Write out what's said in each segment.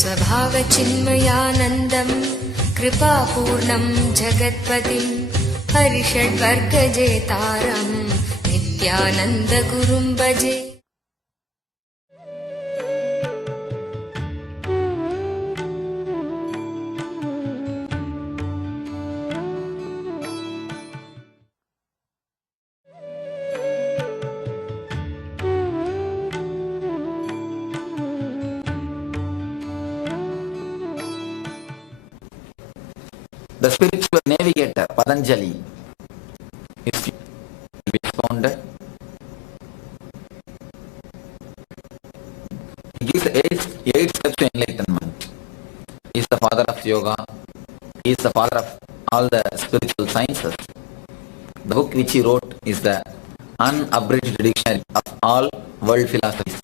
स्वभावचिन्मयानन्दं कृपापूर्णं जगत्पतिं हरिषड्वर्गजेतारं नित्यानन्दगुरुं भजे। The spiritual navigator, Patanjali, is founded. He gives eight steps to enlightenment. He is the father of yoga. He is the father of all the spiritual sciences. The book which he wrote is the unabridged dictionary of all world philosophies.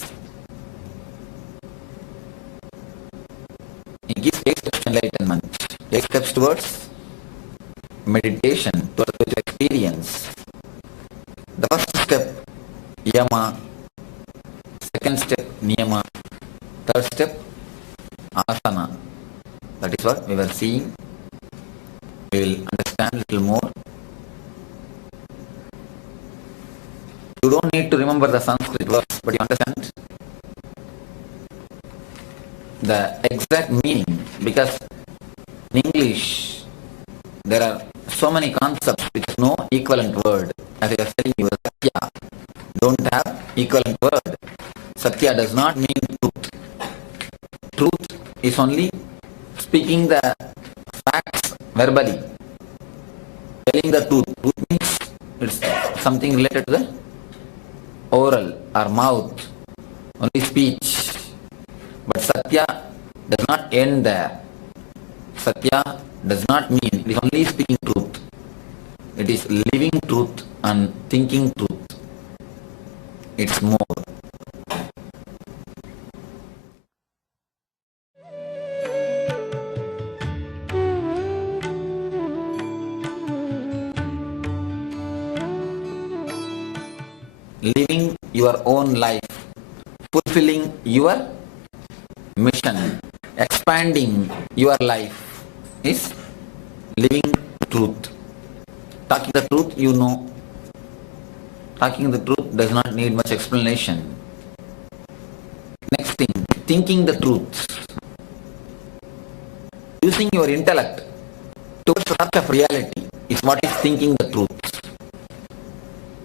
He gives 8 steps to enlightenment. 8 steps towards meditation, towards spiritual experience. The first step, yama. Second step, niyama. Third step, asana. That is what we were seeing. We will understand a little more. You don't need to remember the Sanskrit words, but you understand the exact meaning, because in English there are so many concepts which has no equivalent word. As I was telling you, Satya don't have equivalent word. Satya does not mean truth. Truth is only speaking the facts verbally. Telling the truth. Truth means it's something related to the oral or mouth, only speech. But Satya does not end there. Satya does not mean it is only speaking truth. It is living truth and thinking truth. It's more. Living your own life, fulfilling your mission, expanding your life is living truth. Talking the truth, you know. Talking the truth does not need much explanation. Next thing, thinking the truth. Using your intellect towards the search of reality is what is thinking the truth.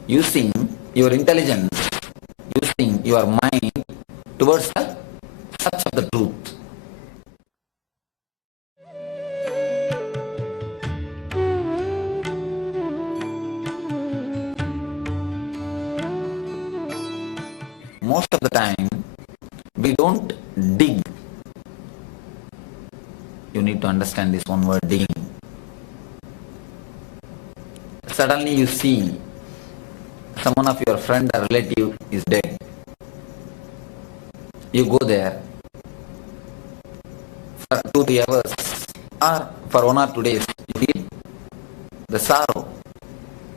Using your intelligence, using your mind towards the search of the truth. Most of the time, we don't dig. You need to understand this one word, digging. Suddenly you see someone of your friend or relative is dead. You go there for 2-3 hours or for 1 or 2 days. You feel the sorrow,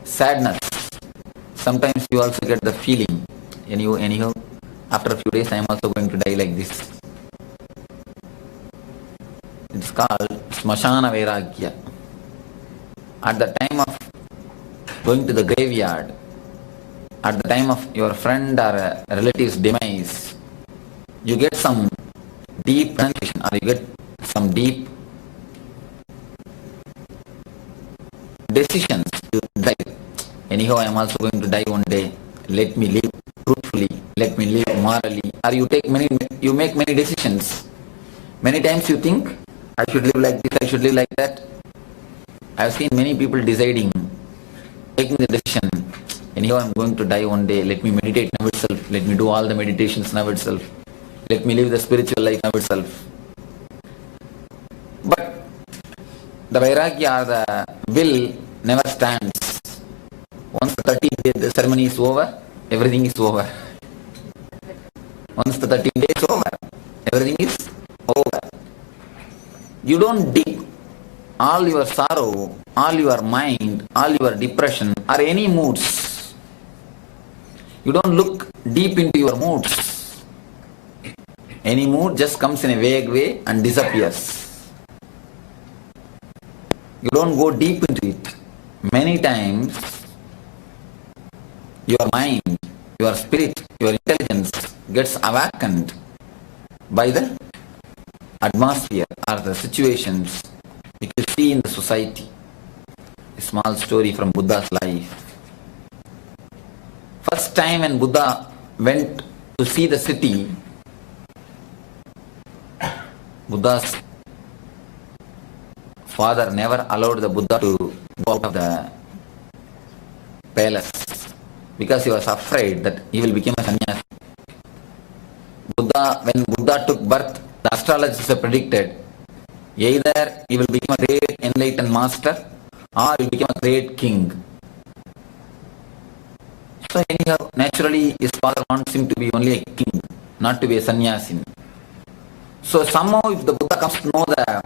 sadness. Sometimes you also get the feeling, anyhow, after a few days I am also going to die like this. It's called Smashana Vairagya. At the time of going to the graveyard, at the time of your friend or a relative's demise, you get some deep realization, or you get some deep decisions to die. Anyhow, I am also going to die one day. Let me live truthfully. Let me live morally. Or you make many decisions. Many times you think, I should live like this, I should live like that. I have seen many people deciding, taking the decision, anyhow I am going to die one day, let me meditate now itself, let me do all the meditations now itself, let me live the spiritual life now itself. But the vairagya or the will never stands. Once the 13th day the ceremony is over, everything is over. Once the 13 days is over, everything is over. You don't dig all your sorrow, all your mind, all your depression or any moods. You don't look deep into your moods. Any mood just comes in a vague way and disappears. You don't go deep into it. Many times, your mind, your spirit, your intelligence gets awakened by the atmosphere or the situations which you see in the society. A small story from Buddha's life. First time when Buddha went to see the city, Buddha's father never allowed the Buddha to go out of the palace because he was afraid that he will become a sannyasi. When Buddha took birth, the astrologers predicted either he will become a great enlightened master or he will become a great king. So anyhow, naturally his father wants him to be only a king, not to be a sannyasi. So somehow if the Buddha comes to know the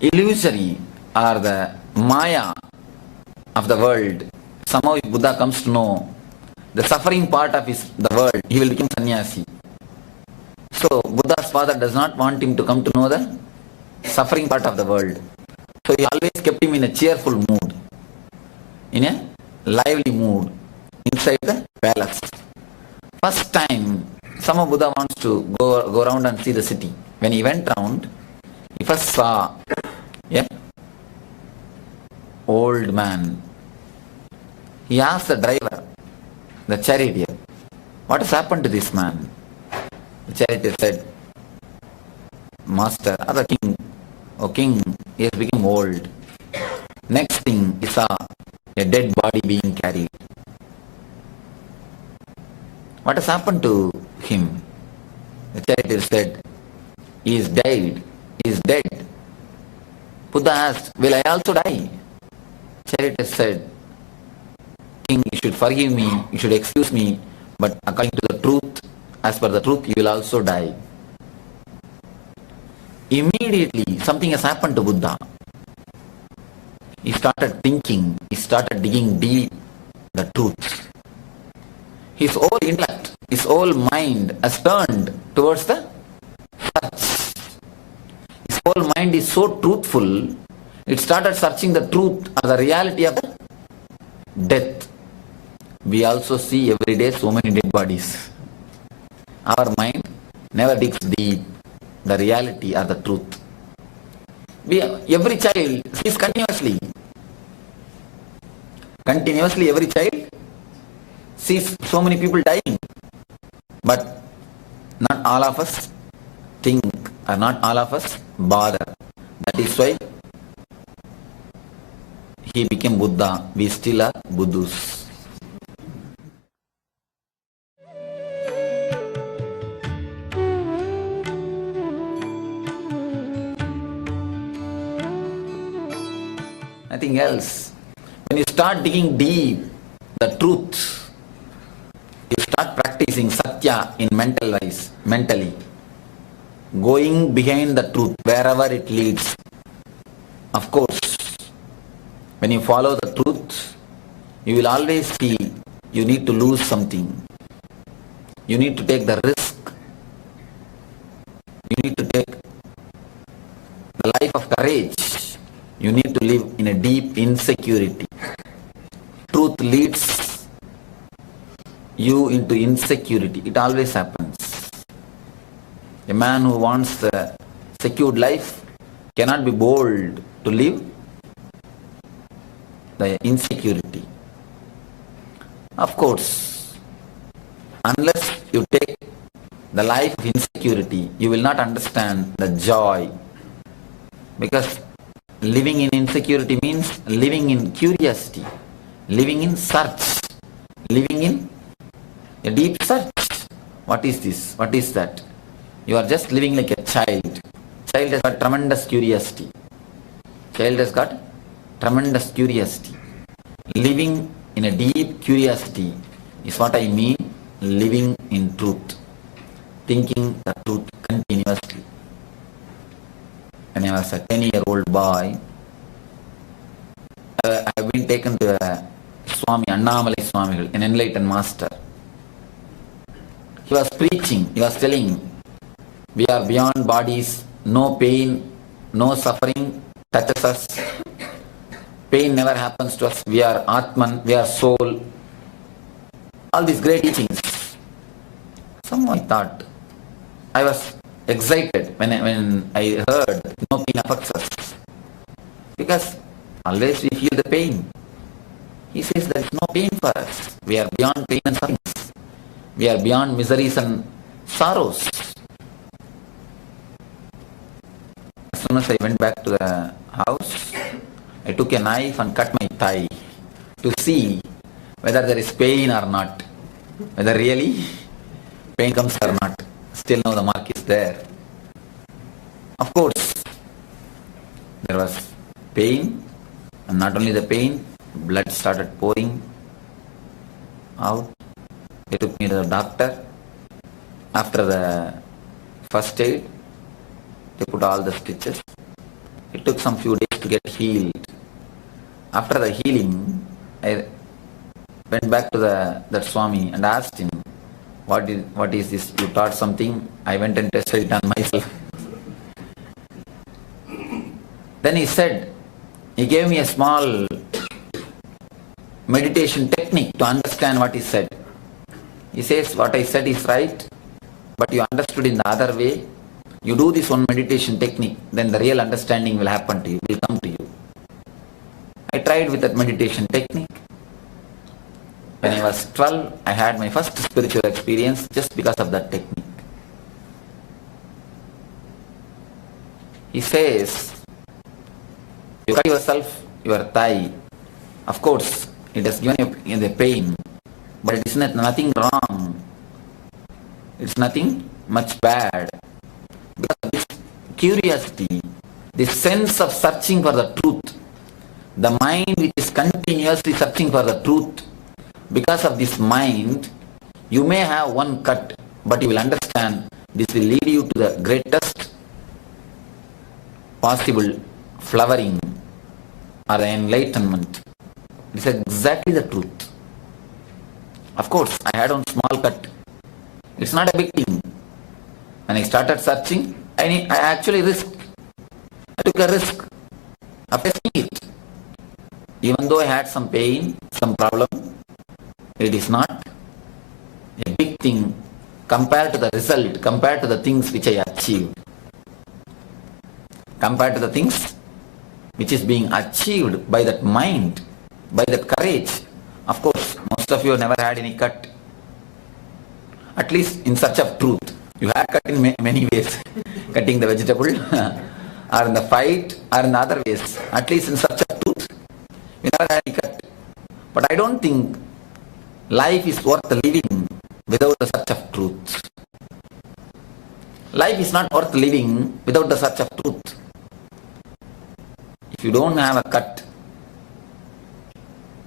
illusory or the maya of the world, somehow if Buddha comes to know the suffering part of the world, he will become sannyasi. So Buddha's father does not want him to come to know the suffering part of the world. So he always kept him in a cheerful mood, in a lively mood inside the palace. First time, somehow Buddha wants to go around and see the city. When he went round, he first saw an old man. He asked the driver, the charioteer, what has happened to this man? The charioteer said, Master, or the king, O king, he has become old. Next thing, he saw a dead body being carried. What has happened to him? The charioteer said, he is dead. He is dead. Buddha asked, will I also die? Charioteer said, King, you should forgive me, you should excuse me, but according to the truth, as per the truth, you will also die. Immediately, something has happened to Buddha. He started thinking, he started digging deep the truth. His whole intellect, his whole mind has turned towards the search. His whole mind is so truthful, it started searching the truth or the reality of the death. We also see every day so many dead bodies. Our mind never digs deep the reality or the truth. Every child sees continuously. Continuously every child sees so many people dying. But not all of us think or not all of us bother. That is why he became Buddha. We still are Buddhas. Nothing else. When you start digging deep the truth, you start practicing satya in mentally, going behind the truth wherever it leads. Of course, when you follow the truth, you will always feel you need to lose something. You need to take the risk. You need to take the life of courage. You need to live in a deep insecurity. Truth leads you into insecurity. It always happens. A man who wants a secured life cannot be bold to live the insecurity. Of course, unless you take the life of insecurity, you will not understand the joy. Because living in insecurity means living in curiosity, living in search, living in a deep search. What is this? What is that? You are just living like a child. Child has got tremendous curiosity. Child has got tremendous curiosity. Living in a deep curiosity is what I mean living in truth. Thinking the truth continuously. When I was a 10-year-old boy, I have been taken to Swami Annamalai Swamigal, an enlightened master. He was preaching, he was telling, we are beyond bodies, no pain, no suffering touches us. Pain never happens to us. We are Atman, we are soul. All these great teachings. Somehow I thought, I was excited when I heard no pain affects us. Because always we feel the pain. He says there is no pain for us. We are beyond pain and suffering. We are beyond miseries and sorrows. As soon as I went back to the house, I took a knife and cut my thigh to see whether there is pain or not. Whether really pain comes or not. Still now the mark is there. Of course, there was pain, and not only the pain, blood started pouring out. They took me to the doctor. After the first aid, they put all the stitches. It took some few days to get healed. After the healing, I went back to that Swami and asked him, what is this? You taught something? I went and tested it on myself. Then he said, he gave me a small meditation technique to understand what he said. He says, what I said is right, but you understood in the other way. You do this one meditation technique, then the real understanding will happen to you, will come to you. I tried with that meditation technique. When I was 12, I had my first spiritual experience just because of that technique. He says, you cut yourself, your thigh. Of course, it has given you the pain, but it is nothing wrong. It's nothing much bad. Because this curiosity, this sense of searching for the truth, the mind which is continuously searching for the truth, because of this mind, you may have one cut, but you will understand this will lead you to the greatest possible flowering or enlightenment. It is exactly the truth. Of course, I had one small cut. It's not a big thing. When I started searching, I actually risked. I took a risk of testing it. Even though I had some pain, some problem, it is not a big thing compared to the result, compared to the things which I achieved. Compared to the things which is being achieved by that mind, by that courage. Of course, most of you have never had any cut. At least in search of truth. You had cut in many ways. Cutting the vegetable, or in the fight, or in other ways. At least in search of truth, you never had any cut. But I don't think life is worth living without the search of truth. Life is not worth living without the search of truth. If you don't have a cut,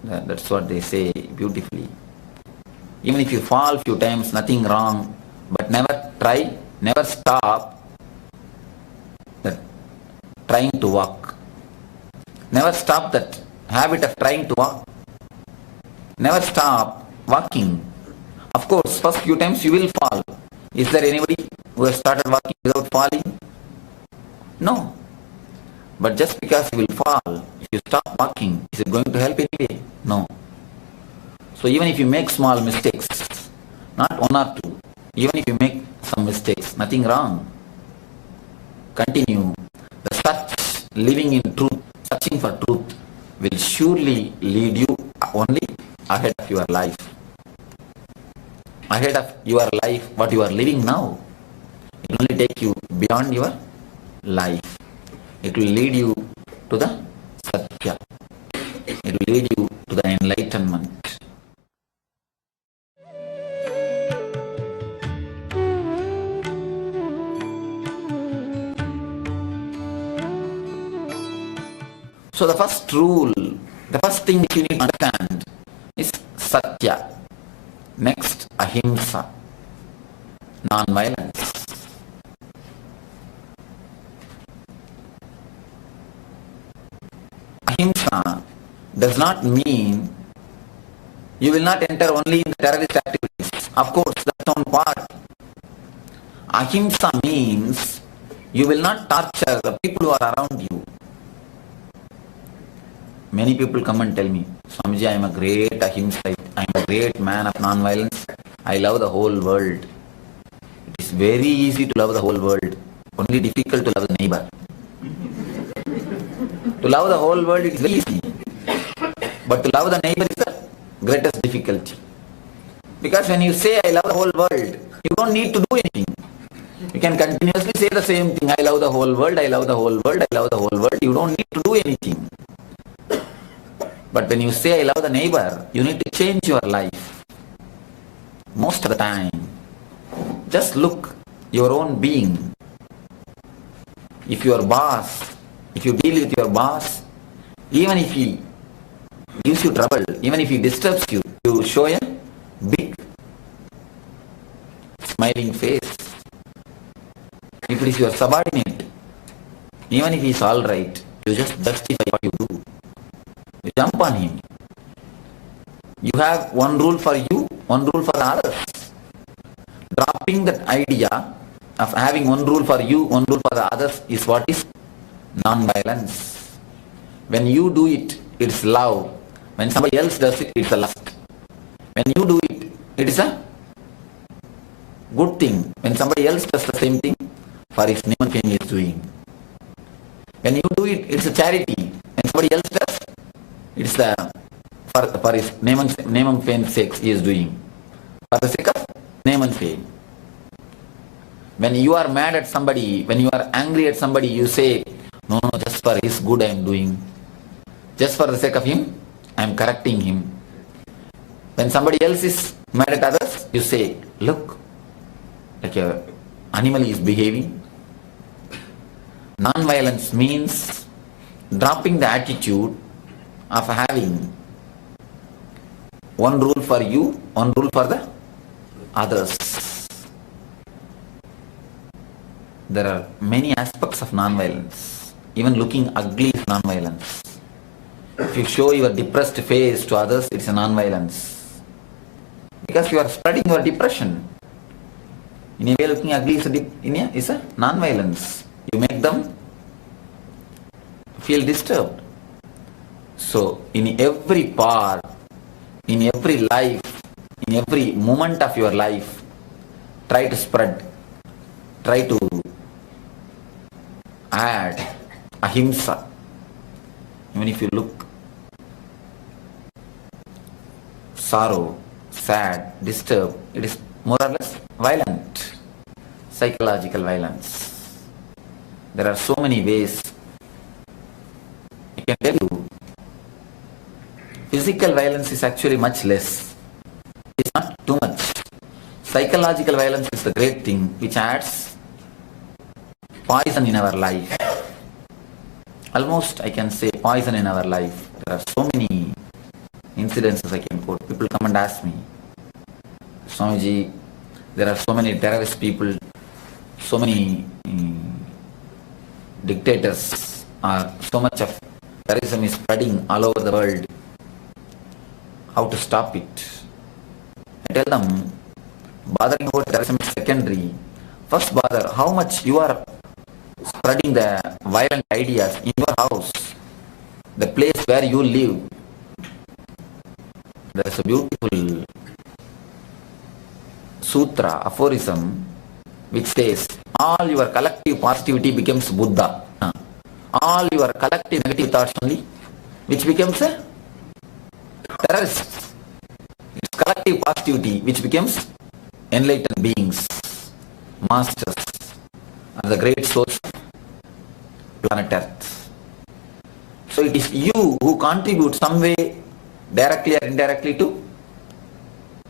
that's what they say beautifully. Even if you fall few times, nothing wrong, but never try, never stop trying to walk. Never stop that habit of trying to walk. Never stop walking. Of course, first few times you will fall. Is there anybody who has started walking without falling? No. But just because you will fall, if you stop walking, is it going to help anyway? No. So even if you make small mistakes, not one or two, even if you make some mistakes, nothing wrong. Continue. The search, living in truth, searching for truth, will surely lead you only ahead of your life. Ahead of your life, what you are living now. It will only take you beyond your life. It will lead you to the Satya. It will lead you to the enlightenment. So the first rule, the first thing which you need to understand is Satya. Next, ahimsa, non-violence. Ahimsa does not mean you will not enter only in the terrorist activities. Of course, that's cornerstone part. Ahimsa means you will not torture the people who are around you. Many people come and tell me, Swamiji, I am a great ahimsa, I am a great man of non-violence. I love the whole world. It is very easy to love the whole world. Only difficult to love the neighbor. To love the whole world, it is very easy. But to love the neighbor is the greatest difficulty. Because when you say, I love the whole world, you don't need to do anything. You can continuously say the same thing. I love the whole world, I love the whole world, I love the whole world. You don't need to do anything. But when you say, I love the neighbor, you need to change your life. Most of the time, just look your own being. If your boss, if you deal with your boss, even if he gives you trouble, even if he disturbs you, you show a big smiling face. If it is your subordinate, even if he is alright, you just justify what you do. You jump on him. You have one rule for you, one rule for the others. Dropping that idea of having one rule for you, one rule for the others is what is non-violence. When you do it, it's love. When somebody else does it, it's a lust. When you do it, it is a good thing. When somebody else does the same thing, for his name and fame he is doing. When you do it, it's a charity. When somebody else does, it's the for his name and fame sake he is doing. For the sake of name and fame. When you are mad at somebody, when you are angry at somebody, you say, no, just for his good I am doing. Just for the sake of him, I am correcting him. When somebody else is mad at others, you say, look, like an animal is behaving. Non-violence means dropping the attitude of having one rule for you, one rule for the others. There are many aspects of non-violence. Even looking ugly is non-violence. If you show your depressed face to others, it's a non-violence. Because you are spreading your depression. In a way, looking ugly is a non-violence. You make them feel disturbed. So, in every part, in every life, in every moment of your life, try to spread, try to add ahimsa. Even if you look sorrow, sad, disturbed, it is more or less violent, psychological violence. There are so many ways. I can tell you, physical violence is actually much less. It's not too much. Psychological violence is the great thing which adds poison in our life. Almost I can say poison in our life. There are so many incidences I can quote. People come and ask me, Swamiji, there are so many terrorist people, so many dictators, so much of terrorism is spreading all over the world. How to stop it? I tell them, bothering about terrorism is secondary. First bother how much you are spreading the violent ideas in your house, the place where you live. There is a beautiful sutra, aphorism, which says, all your collective positivity becomes Buddha. All your collective negative thoughts only, which becomes a terrorist. It's collective positivity which becomes enlightened beings, masters, and the great source of planet Earth. So it is you who contribute some way, directly or indirectly, to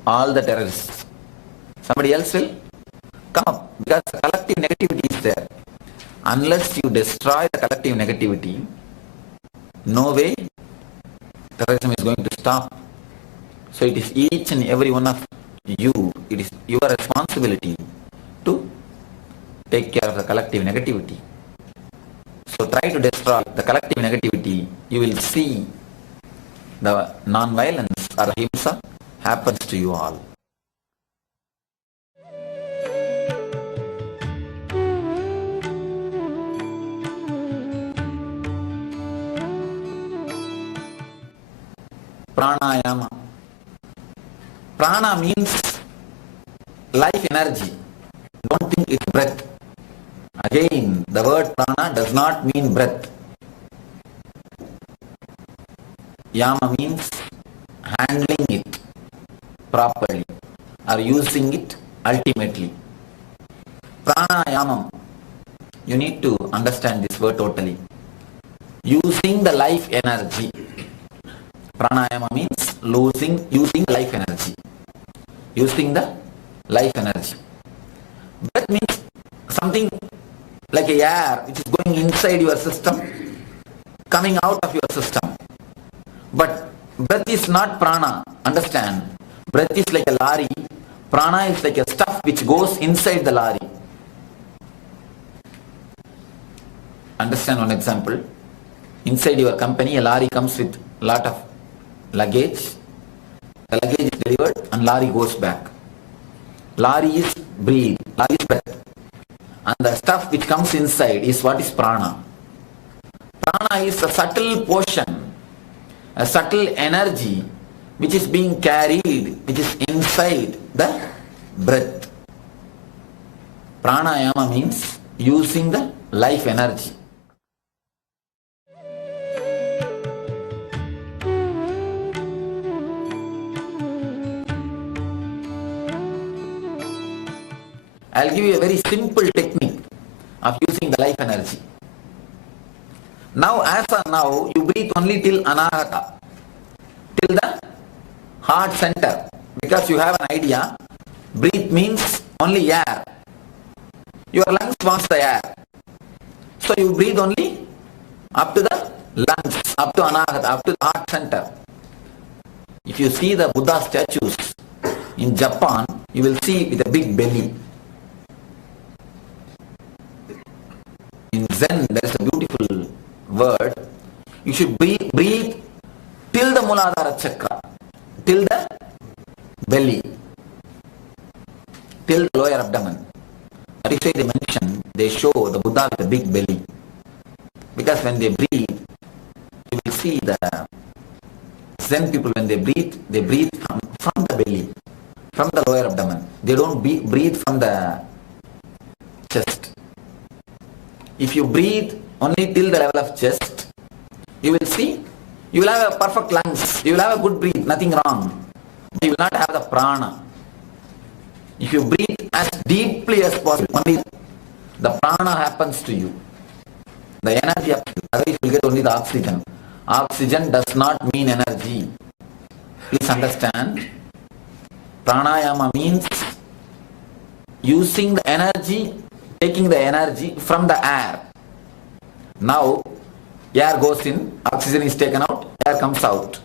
all the terrorists. Somebody else will come up because the collective negativity is there. Unless you destroy the collective negativity, no way terrorism is going to stop. So it is each and every one of you, it is your responsibility to take care of the collective negativity. So try to destroy the collective negativity. You will see the non-violence or ahimsa happens to you all. pranayama. Prana means life energy. Don't think it's breath. Again, the word prana does not mean breath. Yama means handling it properly or using it ultimately. Pranayamam. You need to understand this word totally. Using the life energy. Pranayama means using life energy. Using the life energy. Breath means something like a air which is going inside your system, coming out of your system. But breath is not prana. Understand? Breath is like a lorry. Prana is like a stuff which goes inside the lorry. Understand one example. Inside your company, a lorry comes with a lot of luggage. The luggage is delivered and lorry goes back. Lorry is breathe. Lorry is breath. And the stuff which comes inside is what is prana. Prana is a subtle portion, a subtle energy which is being carried, which is inside the breath. Pranayama means using the life energy. I'll give you a very simple technique of using the life energy. Now, as of now, you breathe only till anahata, till the heart center, because you have an idea. Breathe means only air. Your lungs wants the air. So you breathe only up to the lungs, up to anahata, up to the heart center. If you see the Buddha statues in Japan, you will see with a big belly. In Zen, there is a beautiful word. You should breathe till the Muladhara chakra, till the belly, till the lower abdomen. That is why they mention, they show the Buddha with a big belly. Because when they breathe, you will see the Zen people, when they breathe from the belly, from the lower abdomen. They don't breathe from the chest. If you breathe only till the level of chest, you will see, you will have a perfect lungs, you will have a good breath, nothing wrong. But you will not have the prana. If you breathe as deeply as possible, only the prana happens to you. The energy happens to you. Otherwise you will get only the oxygen. Oxygen does not mean energy. Please understand. Pranayama means using the energy, taking the energy from the air. Now, air goes in, oxygen is taken out, air comes out.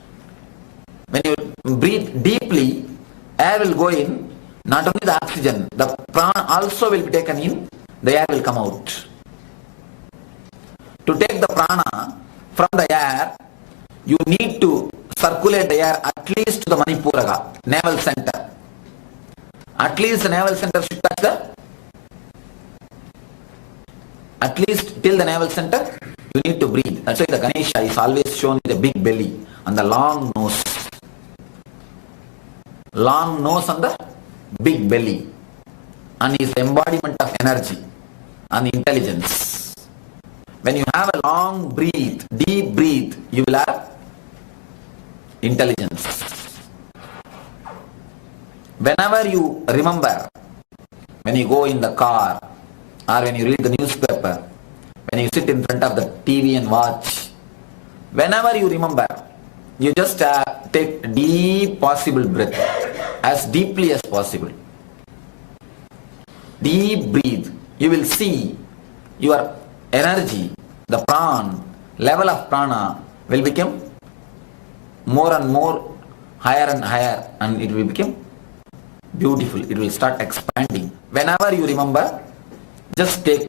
When you breathe deeply, air will go in, not only the oxygen, the prana also will be taken in, the air will come out. To take the prana from the air, you need to circulate the air at least to the Manipuraga, navel center. At least the navel center should touch the, at least till the navel center, you need to breathe. That's why the Ganesha is always shown with a big belly and the long nose. Long nose and the big belly. And is the embodiment of energy and intelligence. When you have a long breath, deep breath, you will have intelligence. Whenever you remember, when you go in the car, or when you read the newspaper, when you sit in front of the TV and watch, whenever you remember, you just take deep possible breath, as deeply as possible. Deep breathe. You will see your energy, the prana, level of prana will become more and more, higher and higher, and it will become beautiful. It will start expanding. Whenever you remember, just take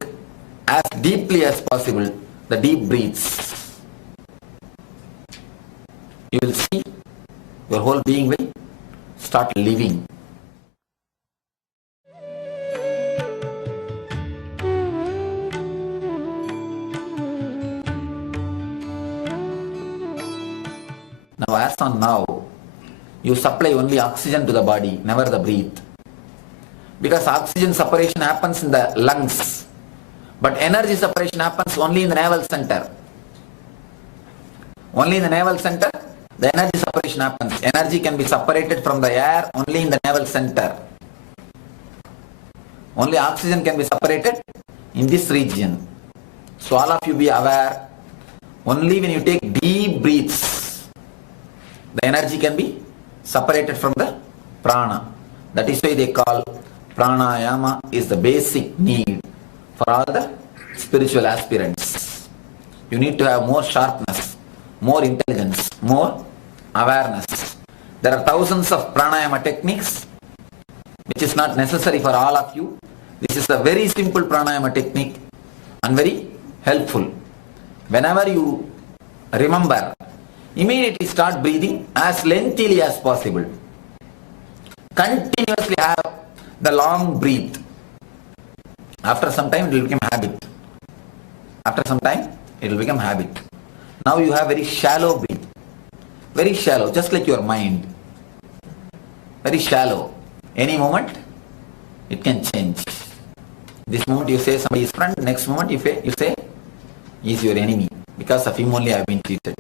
as deeply as possible the deep breaths. You will see your whole being will start living. Now, as on now, you supply only oxygen to the body, never the breath. Because oxygen separation happens in the lungs, but energy separation happens only in the navel center. Only in the navel center, the energy separation happens. Energy can be separated from the air only in the navel center. Only oxygen can be separated in this region. So all of you be aware, only when you take deep breaths, the energy can be separated from the prana. That is why they call pranayama is the basic need for all the spiritual aspirants. You need to have more sharpness, more intelligence, more awareness. There are thousands of pranayama techniques which is not necessary for all of you. This is a very simple pranayama technique and very helpful. Whenever you remember, immediately start breathing as lengthily as possible. Continuously have the long breath. After some time it will become habit. After some time it will become habit. Now you have very shallow breath. Very shallow, just like your mind. Very shallow. Any moment it can change. This moment you say somebody is friend, next moment you say he is your enemy. Because of him only I have been treated.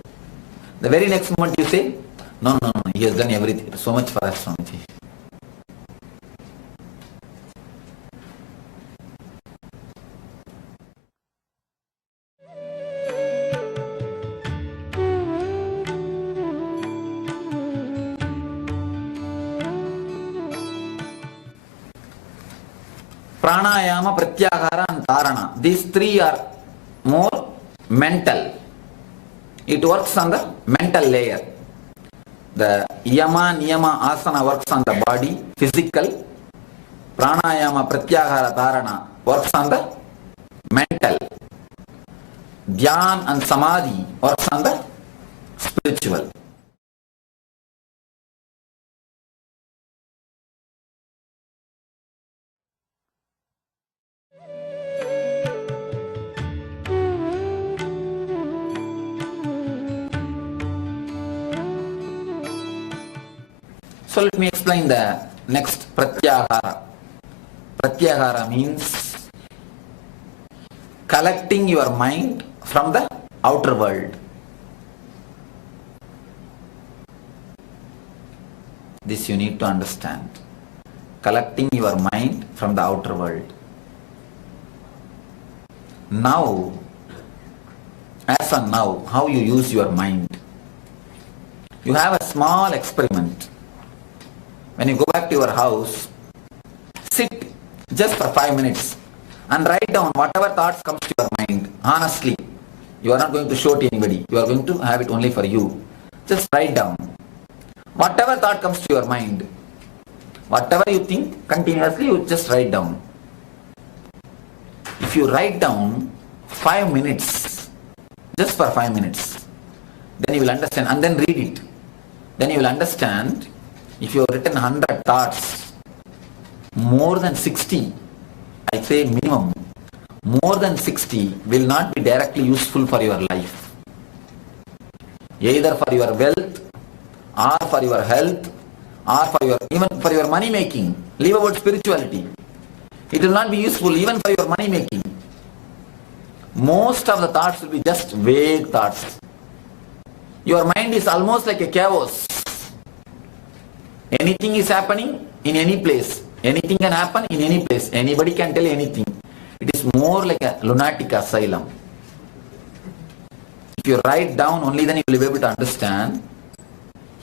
The very next moment you say, no, he has done everything. So much for us, Swamiji. Pranayama, Pratyahara and Dharana. These three are more mental. It works on the mental layer. The Yama, Niyama, Asana works on the body, physical. Pranayama, Pratyahara, Dharana works on the mental. Dhyan and Samadhi works on the spiritual. So let me explain the next Pratyahara. Pratyahara means collecting your mind from the outer world. This you need to understand. Collecting your mind from the outer world. Now, as of now, how you use your mind. You have a small experiment. When you go back to your house, sit just for 5 minutes and write down whatever thoughts comes to your mind. Honestly, you are not going to show to anybody. You are going to have it only for you. Just write down. Whatever thought comes to your mind, whatever you think, continuously you just write down. If you write down 5 minutes, just for 5 minutes, then you will understand, and then read it. Then you will understand. If you have written 100 thoughts, more than 60, I say minimum, more than 60 will not be directly useful for your life. Either for your wealth, or for your health, or for your, even for your money making. Leave about spirituality. It will not be useful even for your money making. Most of the thoughts will be just vague thoughts. Your mind is almost like a chaos. Anything is happening in any place. Anything can happen in any place. Anybody can tell anything. It is more like a lunatic asylum. If you write down, only then you will be able to understand.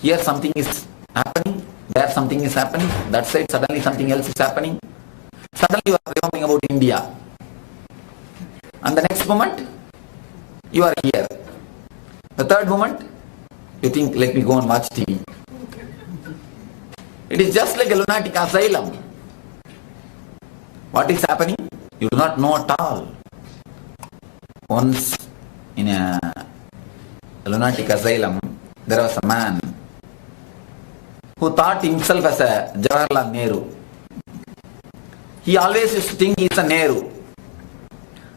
Here something is happening, there something is happening, that side suddenly something else is happening. Suddenly you are remembering about India. And the next moment, you are here. The third moment, you think, let me go and watch TV. It is just like a lunatic asylum. What is happening? You do not know at all. Once in a lunatic asylum, there was a man who thought himself as a Jawaharlal Nehru. He always used to think he is a Nehru.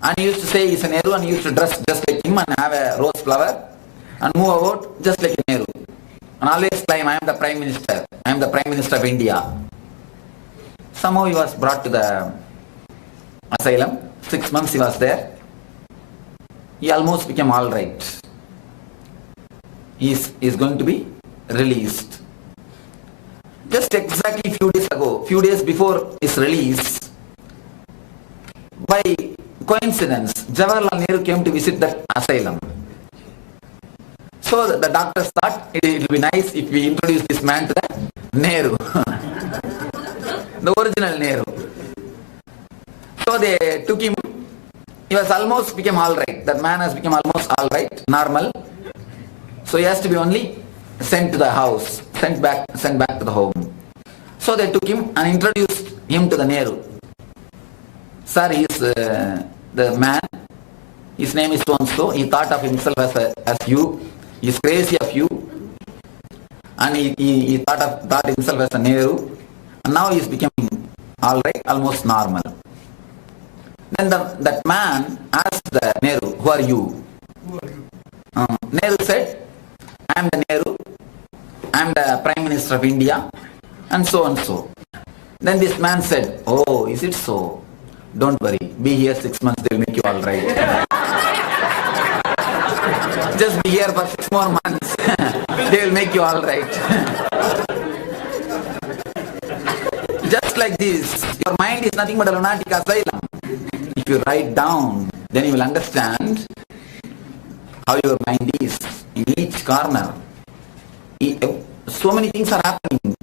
And he used to say he is a Nehru, and he used to dress just like him and have a rose flower and move about just like a Nehru. and always claim, I am the Prime Minister. I am the Prime Minister of India. Somehow he was brought to the asylum. 6 months he was there. He almost became all right. He is going to be released. Just exactly few days before his release, by coincidence, Jawaharlal Nehru came to visit that asylum. So the doctors thought it will be nice if we introduce this man to the Nehru, the original Nehru. So they took him. He was almost became all right. That man has become almost all right, normal. So he has to be only sent to the house, sent back to the home. So they took him and introduced him to the Nehru. Sir, he is the man. His name is so and so. He thought of himself as you. He is crazy of you. And he thought himself as a Nehru. And now he is becoming all right, almost normal. Then that man asked the Nehru, who are you? Nehru said, I am the Nehru. I am the Prime Minister of India. And so and so. Then this man said, oh, is it so? Don't worry. Be here 6 months, they will make you all right. Just be here for 6 more months. They will make you all right. Just like this, your mind is nothing but a lunatic asylum. If you write down, then you will understand how your mind is in each corner. So many things are happening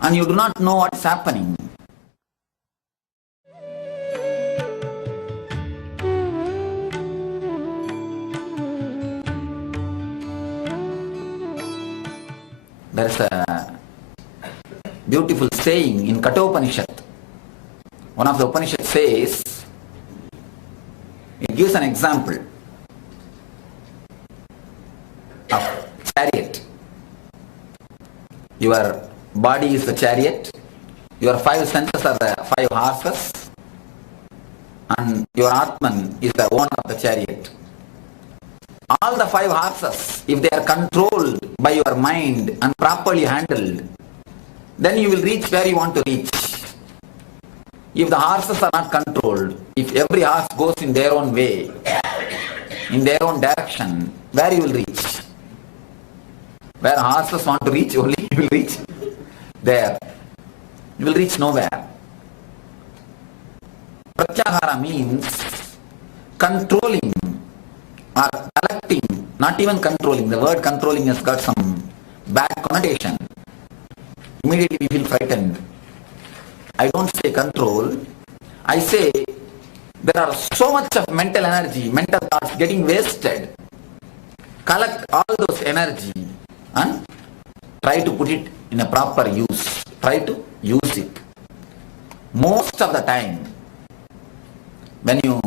and you do not know what is happening. There is a beautiful saying in Kathopanishad. One of the Upanishads says, it gives an example of chariot. Your body is the chariot, your 5 senses are the 5 horses, and your Atman is the owner of the chariot. All the 5 horses, if they are controlled by your mind and properly handled, then you will reach where you want to reach. If the horses are not controlled, if every horse goes in their own way, in their own direction, where you will reach? Where horses want to reach, only you will reach there. You will reach nowhere. Pratyahara means controlling or collecting, not even controlling. The word controlling has got some bad connotation. Immediately we feel frightened. I don't say control. I say there are so much of mental energy, mental thoughts getting wasted. Collect all those energy and try to put it in a proper use. Try to use it. Most of the time, when you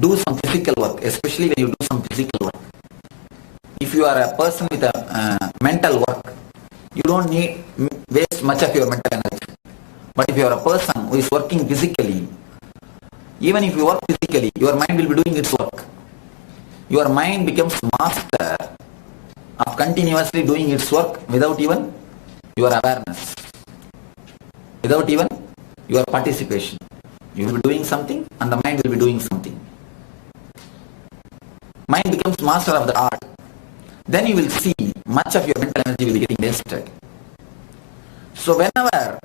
do some physical work, especially when you do some physical work, if you are a person with a mental work, you don't need waste much of your mental energy. But if you are a person who is working physically, even if you work physically, your mind will be doing its work. Your mind becomes master of continuously doing its work without even your awareness, without even your participation. You will be doing something and the mind will be doing something. Mind becomes master of the art. Then you will see much of your mental energy will be getting wasted. So whenever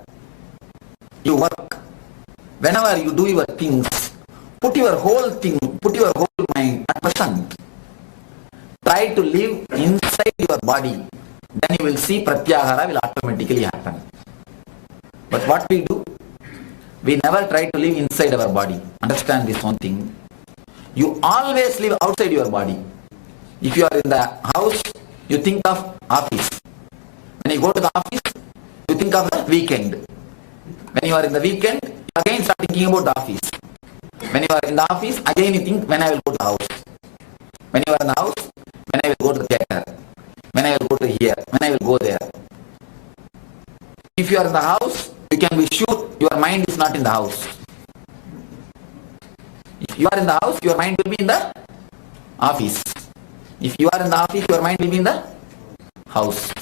you work, whenever you do your things, put your whole mind at present. Try to live inside your body. Then you will see pratyahara will automatically happen. But what we do? We never try to live inside our body. Understand this one thing. You always live outside your body. If you are in the house, you think of office. When you go to the office, you think of the weekend. When you are in the weekend, you again start thinking about the office. When you are in the office, again you think, when I will go to the house. When you are in the house, when I will go to the theater. When I will go to here. When I will go there. If you are in the house, you can be sure your mind is not in the house. If you are in the house, your mind will be in the office. If you are in the office, your mind will be in the house.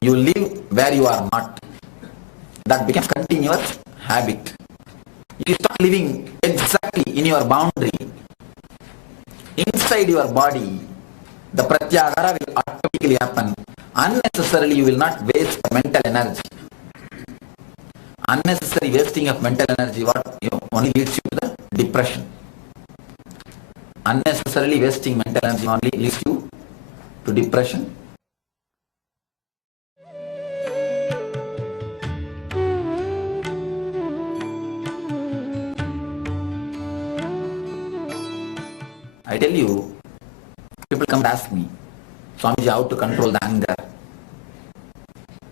You live where you are not. That becomes continuous habit. You start living exactly in your boundary. Inside your body, the pratyahara will automatically happen. Unnecessarily, you will not waste mental energy. Unnecessary wasting of mental energy only leads you to the depression. Unnecessarily wasting mental energy only leads you to depression. I tell you, people come and ask me, Swamiji, how to control the anger?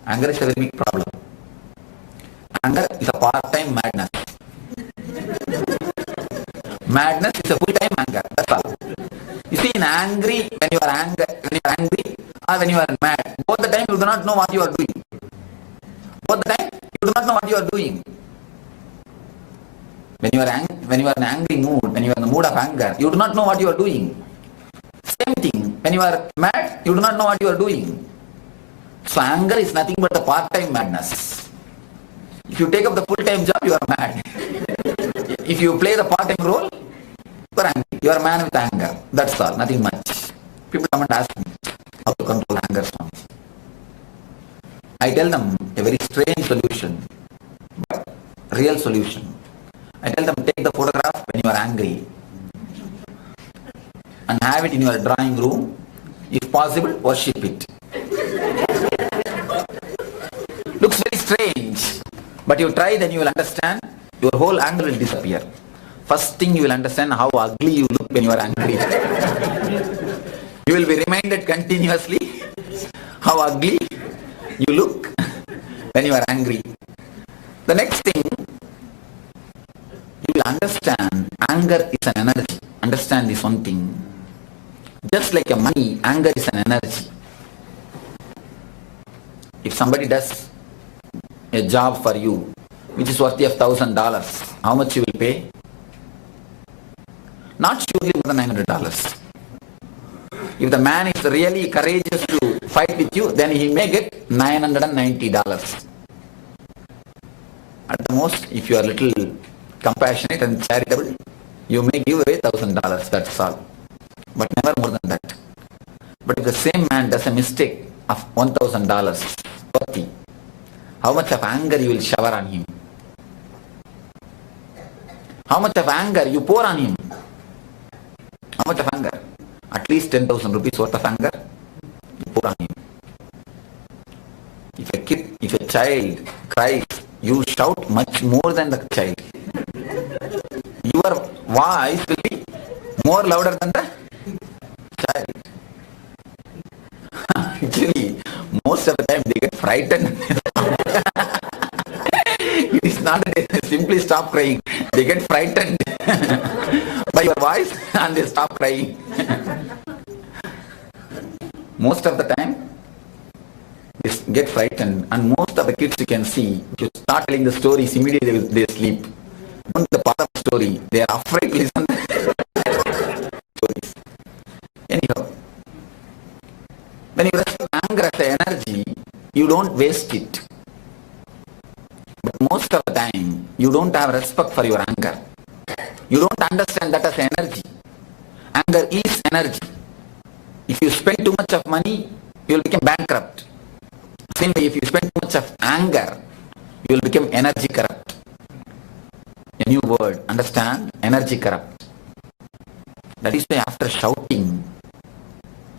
Anger is a very big problem. Anger is a part-time madness. Madness is a full-time anger. That's all. You see, when you are angry, or when you are mad, both the time you do not know what you are doing. Both the time you do not know what you are doing. When you are in an angry mood, when you are in the mood of anger, you do not know what you are doing. Same thing, when you are mad, you do not know what you are doing. So anger is nothing but a part-time madness. If you take up the full-time job, you are mad. If you play the part-time role, you are angry. You are a man with anger. That's all, nothing much. People come and ask me how to control anger. I tell them a very strange solution, but real solution. I tell them, take the photograph when you are angry and have it in your drawing room. If possible, worship it. Looks very strange, but you try, then you will understand. Your whole anger will disappear. First thing, you will understand how ugly you look when you are angry. You will be reminded continuously how ugly you look when you are angry. The next thing, you will understand anger is an energy. Understand this one thing. Just like a money, anger is an energy. If somebody does a job for you which is worthy of $1,000, how much you will pay? Not surely more than $900. If the man is really courageous to fight with you, then he may get $990. At the most, if you are little compassionate and charitable, you may give away $1,000, that's all. But never more than that. But if the same man does a mistake of $1,000 worthy, how much of anger you will shower on him? How much of anger you pour on him? How much of anger? At least 10,000 rupees worth of anger you pour on him. If a child cries, you shout much more than the child. Your voice will be more louder than the child. Actually, most of the time they get frightened. It is not that they simply stop crying. They get frightened by your voice and they stop crying. Most of the time, they get frightened, and most of the kids you can see, if you start telling the stories, immediately they sleep. Don't the part of the story, they are afraid to listen to stories. Anyhow, when you respect anger as an energy, you don't waste it. But most of the time, you don't have respect for your anger. You don't understand that as energy. Anger is energy. If you spend too much of money, you will become bankrupt. Same way, if you spend too much of anger, you will become energy corrupt. A new word, understand? Energy corrupt. That is why after shouting,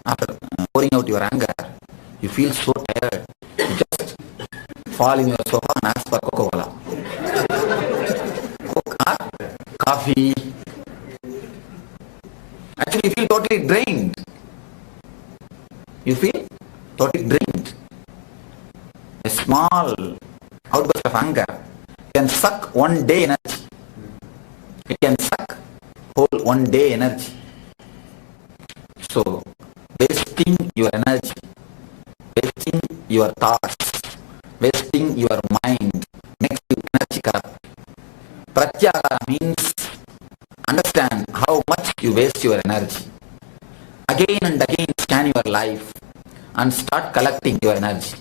after pouring out your anger, you feel so tired. You just fall in your sofa and ask for Coca-Cola. Coke or coffee. Actually, you feel totally drained. You feel totally drained. A small outburst of anger can suck one day energy. It can suck whole one day energy. So, wasting your energy, wasting your thoughts, wasting your mind makes you energy corrupt. Pratyahara means understand how much you waste your energy. again and again scan your life and start collecting your energy.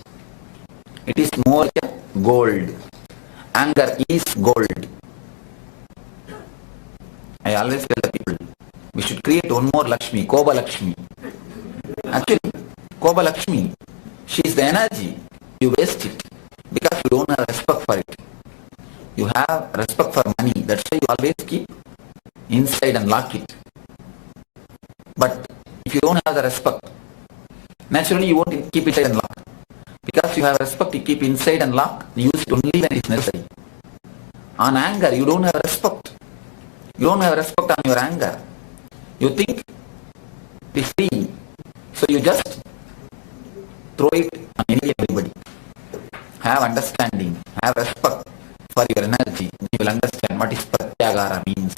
It is more gold. Anger is gold. I always tell the people, we should create one more Lakshmi, Koba Lakshmi. Actually, Koba Lakshmi, she is the energy. You waste it because you don't have respect for it. You have respect for money. That's why you always keep inside and lock it. But if you don't have the respect, naturally you won't keep it inside and lock. Because you have respect, you keep inside and lock, use it only when it is necessary. On anger, you don't have respect. You don't have respect on your anger. You think it is free. So you just throw it on everybody. Have understanding, have respect for your energy. You will understand what is pratyagara means.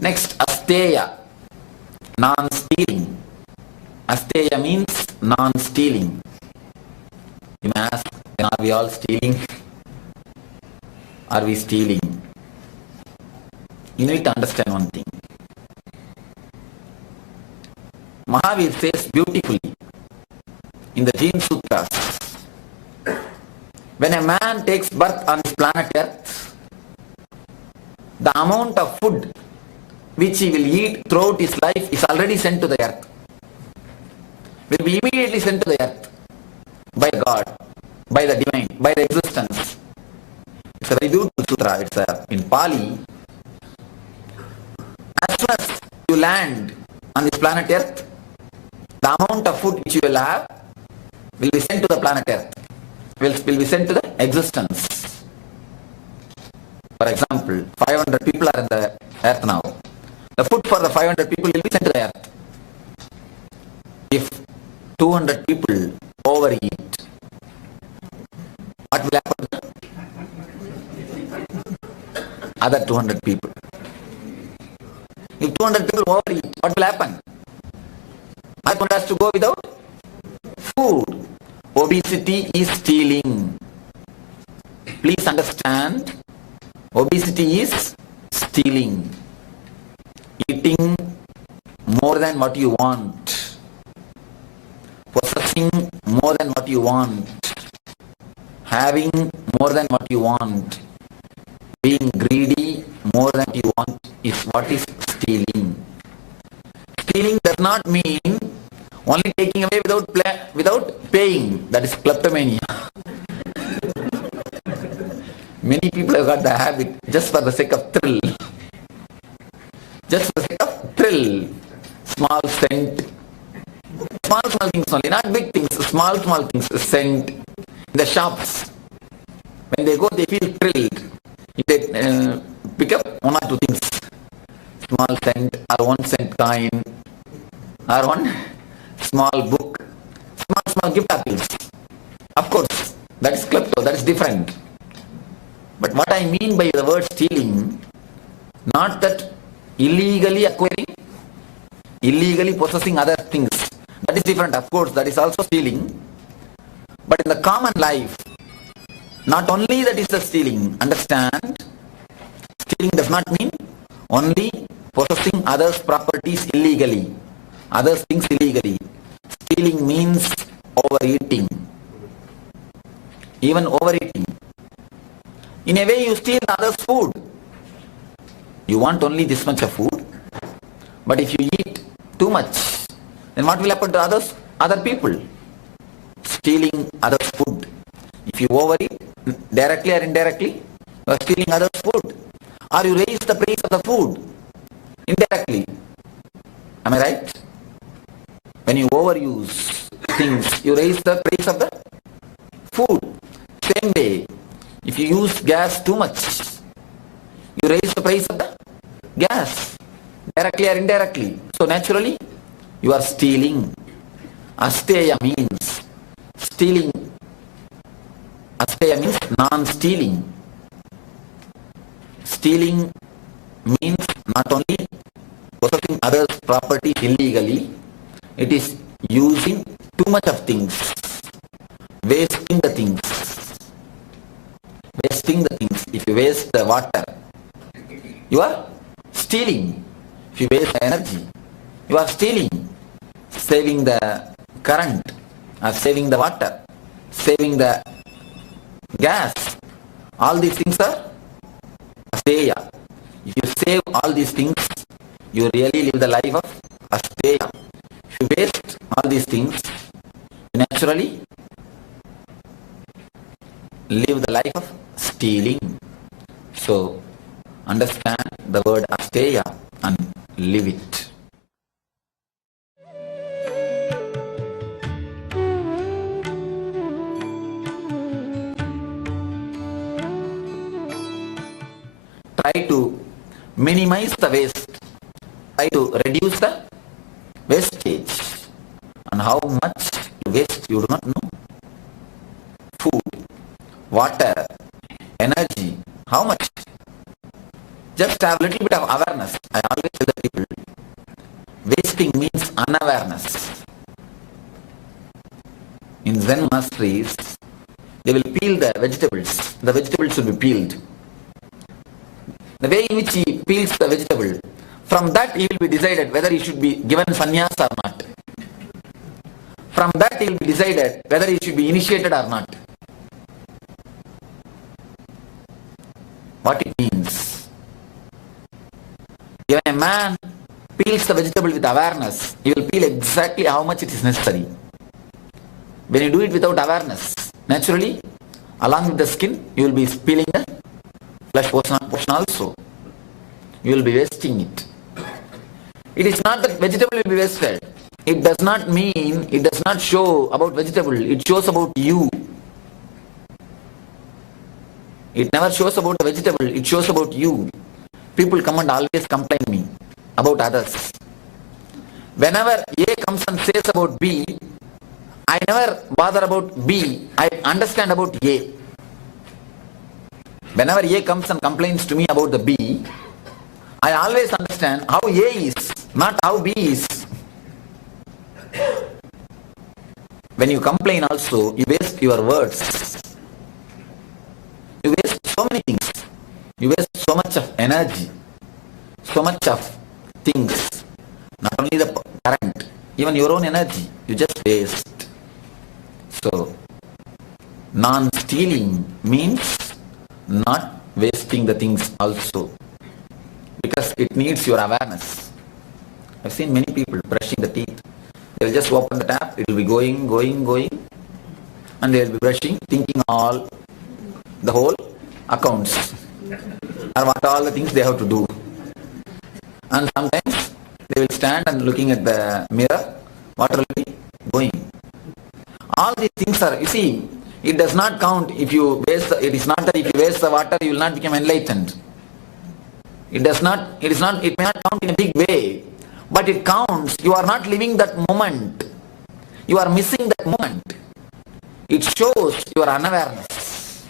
Next, asteya, non-stealing. Asteya means non-stealing. You may ask, are we all stealing? Are we stealing? You need to understand one thing. Mahavir says beautifully in the Jeen Sutras, when a man takes birth on this planet Earth, the amount of food which he will eat throughout his life is already sent to the earth. Will be immediately sent to the earth by God, by the divine, by the existence. It's a very beautiful sutra. It's in Pali. As soon as you land on this planet Earth, the amount of food which you will have will be sent to the planet Earth, will be sent to the existence. For example, 500 people are in the earth now. The food for the 500 people will be sent to the earth. If 200 people overeat, what will happen to the other 200 people? If 200 people overeat, what will happen? One has to go without food. Obesity is stealing. Please understand, obesity is stealing. Eating more than what you want. Possessing more than what you want. Having more than what you want. Being greedy more than you want is what is stealing. Stealing does not mean only taking away without paying. That is kleptomania. Many people have got the habit just for the sake of thrill. Just for the sake of thrill. Small scent. Small things only, not big things. Small things. Scent. In the shops, when they go, they feel thrilled. If they pick up one or two things, small cent or 1 cent coin or one small book, small gift articles. Of course, that is klepto, that is different. But what I mean by the word stealing, not that illegally acquiring, illegally possessing other things. That is different, of course, that is also stealing. But in the common life, not only that is the stealing. Understand, stealing does not mean only possessing others' properties illegally, others' things illegally. Stealing means overeating. Even overeating. In a way, you steal others' food. You want only this much of food, but if you eat too much, then what will happen to other people? Stealing others' food. If you overeat, directly or indirectly, you are stealing others' food. Or you raise the price of the food, indirectly. Am I right? When you overuse things, you raise the price of the food. Same way, if you use gas too much, you raise the price of the gas, directly or indirectly. So naturally, you are stealing. Asteya means stealing. Asteya means non-stealing. Stealing means not only possessing others' property illegally, it is using too much of things. wasting the things. Wasting the things. If you waste the water, you are stealing. If you waste energy, you are stealing. Saving the current, or saving the water, saving the gas. All these things are asteya. If you save all these things, you really live the life of asteya. If you waste all these things, you naturally live the life of stealing. So, understand the word asteya and live it. Try to minimize the waste. Try to reduce the wastage. And how much you waste, you do not know. Food, water, energy, how much? Just have a little bit of awareness. I always tell the people, wasting means unawareness. In Zen monasteries, they will peel the vegetables. The vegetables will be peeled. The way in which he peels the vegetable, from that he will be decided whether he should be given sannyas or not. From that he will be decided whether he should be initiated or not. What it means? When a man peels the vegetable with awareness, he will peel exactly how much it is necessary. When you do it without awareness, naturally, along with the skin, you will be peeling the flesh portion also. You will be wasting it. It is not that vegetable will be wasted. It does not mean, it does not show about vegetable. It shows about you. It never shows about the vegetable. It shows about you. People come and always complain me about others. Whenever A comes and says about B, I never bother about B. I understand about A. Whenever A comes and complains to me about the B, I always understand how A is, not how B is. When you complain also, you waste your words. You waste so many things. You waste so much of energy, so much of things. Not only the current, even your own energy, you just waste. So, non-stealing means not wasting the things also, because it needs your awareness. I've seen many people brushing the teeth. They'll just open the tap, it will be going, and they'll be brushing, thinking all the whole accounts or what all the things they have to do. And sometimes they will stand and looking at the mirror, water will be going. All these things are, you see, it does not count if you waste, it is not that if you waste the water, you will not become enlightened. It may not count in a big way, but it counts, you are not living that moment. You are missing that moment. It shows your unawareness.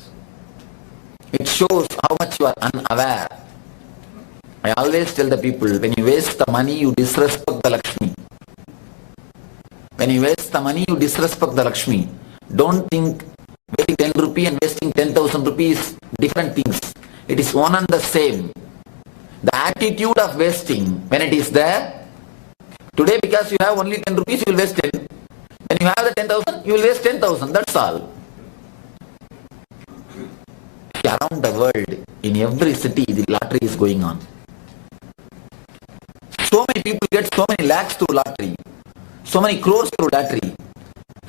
It shows how much you are unaware. I always tell the people, when you waste the money, you disrespect the Lakshmi. When you waste the money, you disrespect the Lakshmi. Don't think wasting 10 rupees and wasting 10,000 rupees different things. It is one and the same. The attitude of wasting, when it is there, today because you have only 10 rupees, you will waste 10. When you have the 10,000, you will waste 10,000. That's all. Around the world, in every city, the lottery is going on. So many people get so many lakhs through lottery. So many crores through lottery.